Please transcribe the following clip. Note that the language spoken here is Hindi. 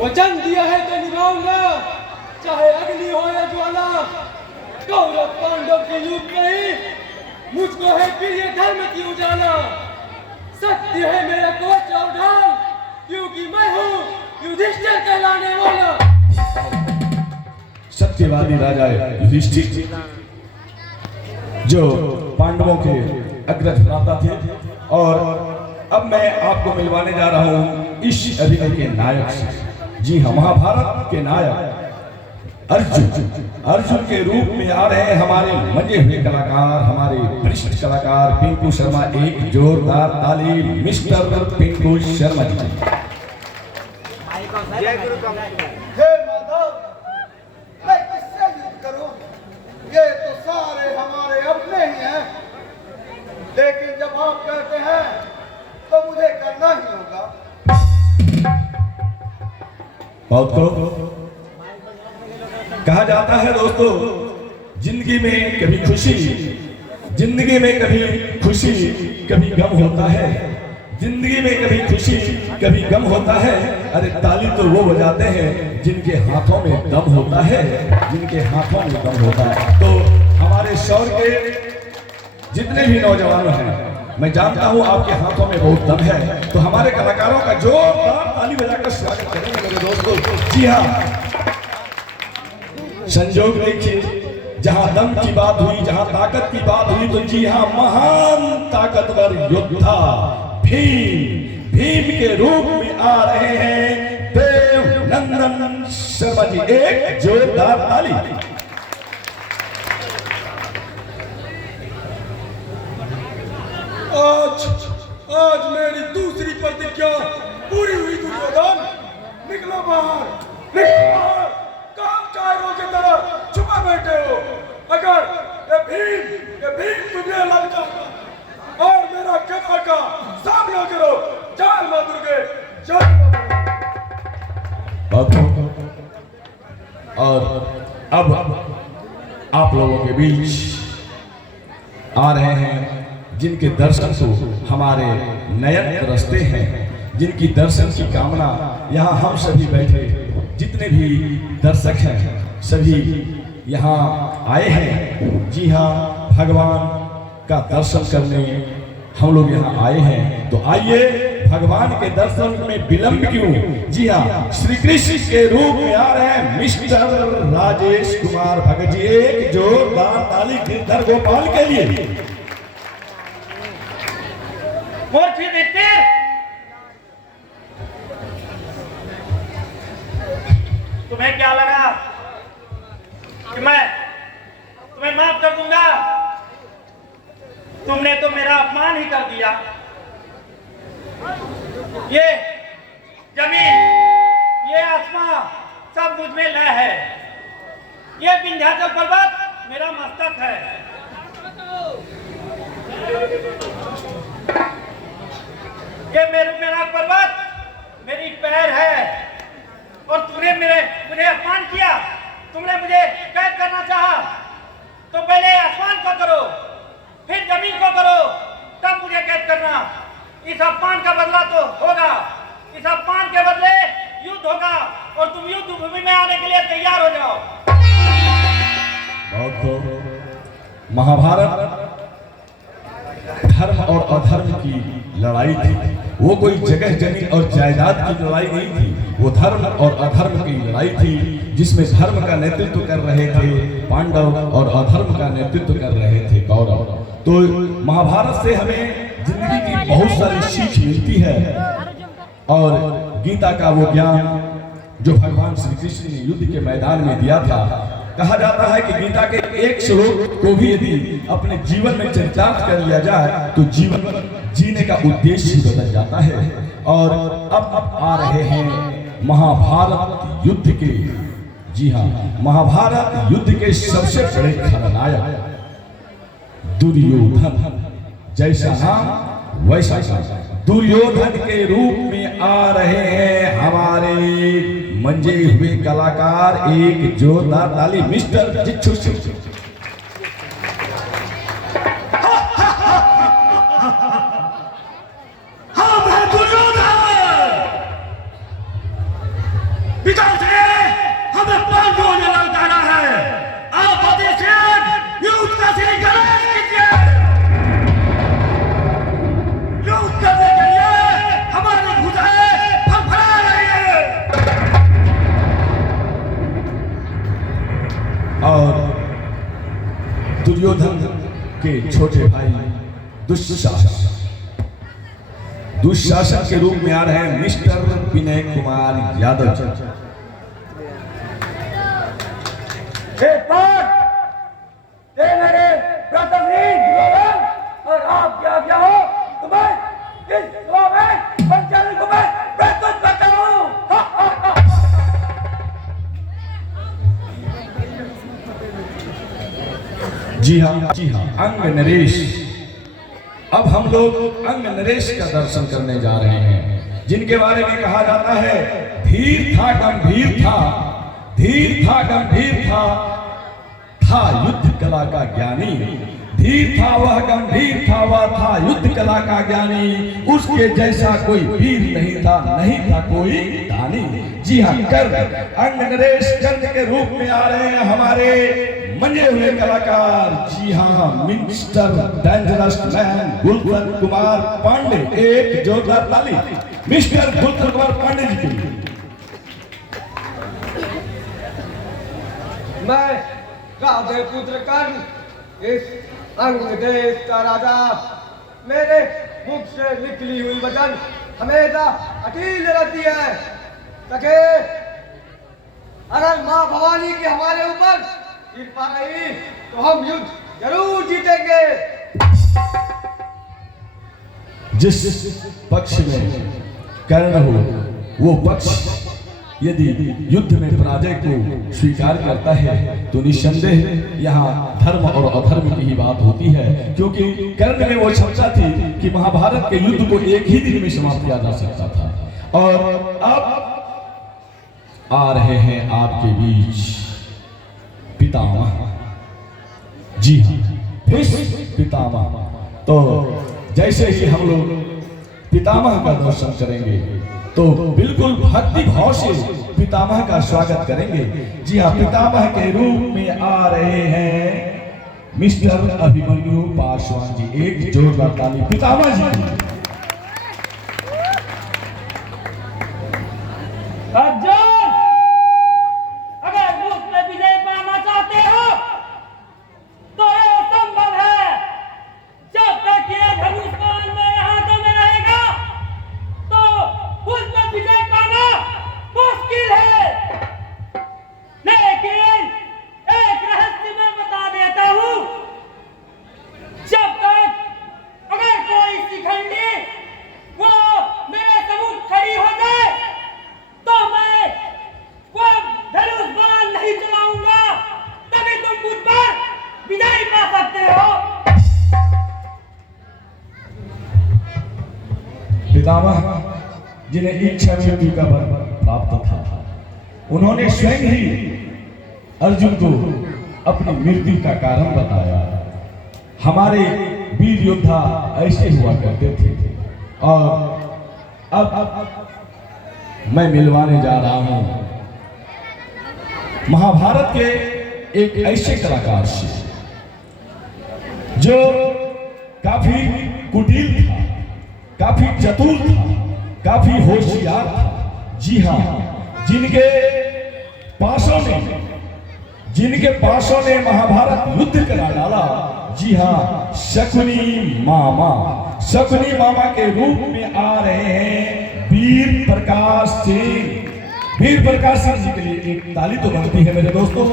वचन दिया है तो निभाऊंगा, चाहे अग्नि हो या ज्वाला। कौरव पांडव के युग नहीं, मुझको है प्रिय धर्म की उजाला। सत्य है मेरा कोच और ढाल, क्योंकि मैं हूँ युधिष्ठिर कहलाने वाला। सत्यवादी राजा युधिष्ठिर जो पांडवों के अग्रज भ्राता थे, और अब मैं आपको मिलवाने जा रहा हूं इस अभिनय के नायक से। जी हाँ, महाभारत के नायक अर्जुन के रूप में आ रहे हैं हमारे मंजे हुए कलाकार, हमारे वरिष्ठ कलाकार पिंकू शर्मा। एक जोरदार ताली मिस्टर पिंकू शर्मा जी। हे माधव, मैं किससे युद्ध करूं? ये तो सारे हमारे अपने ही हैं, लेकिन जब आप कहते हैं तो मुझे करना ही होगा। बहुत को कहा जाता है दोस्तों, जिंदगी में कभी खुशी, जिंदगी में कभी खुशी कभी गम होता है, जिंदगी में कभी खुशी कभी गम होता है। अरे ताली तो वो बजाते हैं जिनके हाथों में दम होता है, जिनके हाथों में दम होता है। तो हमारे शौर के जितने भी नौजवान हैं, मैं जानता हूं आपके हाथों में बहुत दम है, तो हमारे कलाकारों का जोरदार ताली बजाकर स्वागत करेंगे मेरे दोस्तों। जी हाँ, संजोग देखिए, जहां दम की बात हुई, जहां ताकत की बात हुई, तो जी हाँ, महान ताकतवर योद्धा भीम के रूप में आ रहे हैं देव नंदन शर्मा जी। एक जोरदार ताली। आज मेरी दूसरी प्रतिज्ञा पूरी हुई। दुर्योधन, निकलो बाहर, निकलो बाहर। काम कायरों की तरह छुपा बैठे हो। अगर ये भीम तुम्हें लगता और मेरा कथा का सामना करो। जय मां दुर्गे, जय और अब आप लोगों के बीच आ रहे हैं जिनके दर्शन को हमारे नयन तरसते हैं, जिनकी दर्शन की कामना यहाँ हम सभी बैठे जितने भी दर्शक हैं सभी यहाँ आए हैं। जी हाँ, भगवान का दर्शन करने हम लोग यहाँ आए हैं। तो आइए, भगवान के दर्शन में विलंब क्यों। जी हाँ, श्री कृष्ण के रूप में आ रहे हैं मिस्टर राजेश कुमार भगत जी। एक जोरदार ताली गिरधर गोपाल के लिए। तुम्हें क्या लगा कि मैं तुम्हें माफ कर दूंगा? तुमने तो मेरा अपमान ही कर दिया। ये जमीन, ये आसमां सब मुझ में लय है। ये विंध्याचल पर्वत मेरा मस्तक है। ये मेरा पर्वत मेरी पैर है। और तुमने मुझे अपमान किया, तुमने मुझे कैद करना चाहा, तो पहले आसमान को करो, फिर जमीन को करो, तब मुझे कैद करना। इस अपमान का बदला तो होगा, इस अपमान के बदले युद्ध होगा, और तुम युद्ध भूमि में आने के लिए तैयार हो जाओ। महाभारत धर्म और अधर्म की लड़ाई थी। वो कोई जगह जमीन और जायदाद की लड़ाई नहीं थी, वो धर्म और अधर्म की लड़ाई थी, जिसमें धर्म का नेतृत्व कर रहे थे पांडव और अधर्म का नेतृत्व कर रहे थे कौरव। तो महाभारत से हमें जिंदगी की बहुत सारी सीख मिलती है, और गीता का वो ज्ञान जो भगवान श्री कृष्ण ने युद्ध के मैदान में दिया था। कहा जाता है कि गीता के एक श्लोक को भी यदि अपने जीवन में चरितार्थ कर लिया जाए तो जीवन जीने का उद्देश्य ही बदल जाता है। और अब आ रहे हैं महाभारत युद्ध के, जी हाँ, महाभारत युद्ध के सबसे बड़े खलनायक दुर्योधन। जैसा नाम वैसा काम। दुर्योधन के रूप में आ रहे हैं हमारे मंजे हुए कलाकार। एक जोरदार ताली मिस्टर जिच्छू सिंह। हाँ, मैं दुर्योधन। छोटे भाई दुशासन के रूप में आ रहे हैं मिस्टर विनय कुमार यादव। मेरे प्रतिनिधि और आप क्या क्या हो, तुम्हें इस सभा में संचालन को मैं प्रस्तुत करता हूँ। जी हाँ, अंग नरेश। अब हम लोग अंग नरेश का दर्शन करने जा रहे हैं, जिनके बारे में कहा जाता है धीर था गंभीर था, धीर था गंभीर था युद्ध कला का ज्ञानी। धीर था वह गंभीर था वह था युद्ध कला का ज्ञानी, उसके जैसा कोई वीर नहीं था कोई दानी। जी हाँ, कर्ण अंग नरेश कर्ण के रूप में आ रहे हैं हमारे मंजे हुए कलाकार। जी हाँ, mister dangerous man Gulshan Kumar Pandey. एक जोरदार ताली मिस्टर गुलशन कुमार पांडे जी के लिए। मैं राधे पुत्र कर्ण, इस अंग देश का राजा, मेरे मुख से निकली हुई वचन हमेशा अटल रहती है। सके अगर माँ भवानी की हमारे ऊपर कृपा रही तो हम युद्ध जरूर जीतेंगे। जिस पक्ष में कर्ण हो वो पक्ष यदि युद्ध में पराजय को स्वीकार करता है तो निस्संदेह यहाँ धर्म और अधर्म की ही बात होती है, क्योंकि कर्ण में वो क्षमता थी कि महाभारत के युद्ध को एक ही दिन में समाप्त किया जा सकता था। और अब आ रहे हैं आपके बीच पितामह। जी हाँ, पितामह। तो जैसे ही हम लोग पितामह का दर्शन करेंगे तो बिल्कुल भक्ति भाव से पितामह का स्वागत करेंगे। जी हाँ, पितामह के रूप में आ रहे हैं मिस्टर अभिमन्यु पासवान जी। एक जोरदार ताली पितामह जी। अर्जुन, अगर मुझ में विजय पाना चाहते हो तो ये संभव है। जब तक ये धनुष बाण मेरे हाथों में रहेगा तो मुझ में विजय पाना मुश्किल है। लेकिन एक रहस्य मैं बता देता हूँ, जब तक अगर कोई शिखंडी वो मेरे सम्मुख खड़ी हो जाए तो मैं वो धनुष बाण नहीं चलाऊंगा, तभी तुम मुझ पर विजय पा सकते हो। पितामह जिन्हें इच्छा मृत्यु का वर प्राप्त था, उन्होंने स्वयं ही अर्जुन को अपनी मृत्यु का कारण बताया। हमारे वीर योद्धा ऐसे हुआ करते थे। और अब मैं मिलवाने जा रहा हूं महाभारत के एक ऐसे कलाकार से जो काफी कुटिल था, काफी चतुर था, काफी होशियार था। जी हाँ, जिनके पासों ने महाभारत युद्ध करा डाला। जी हाँ, शकुनी मामा के रूप में आ रहे हैं वीर प्रकाश सिंह। वीर प्रकाश सिंह जी के लिए एक ताली तो बनती है मेरे दोस्तों।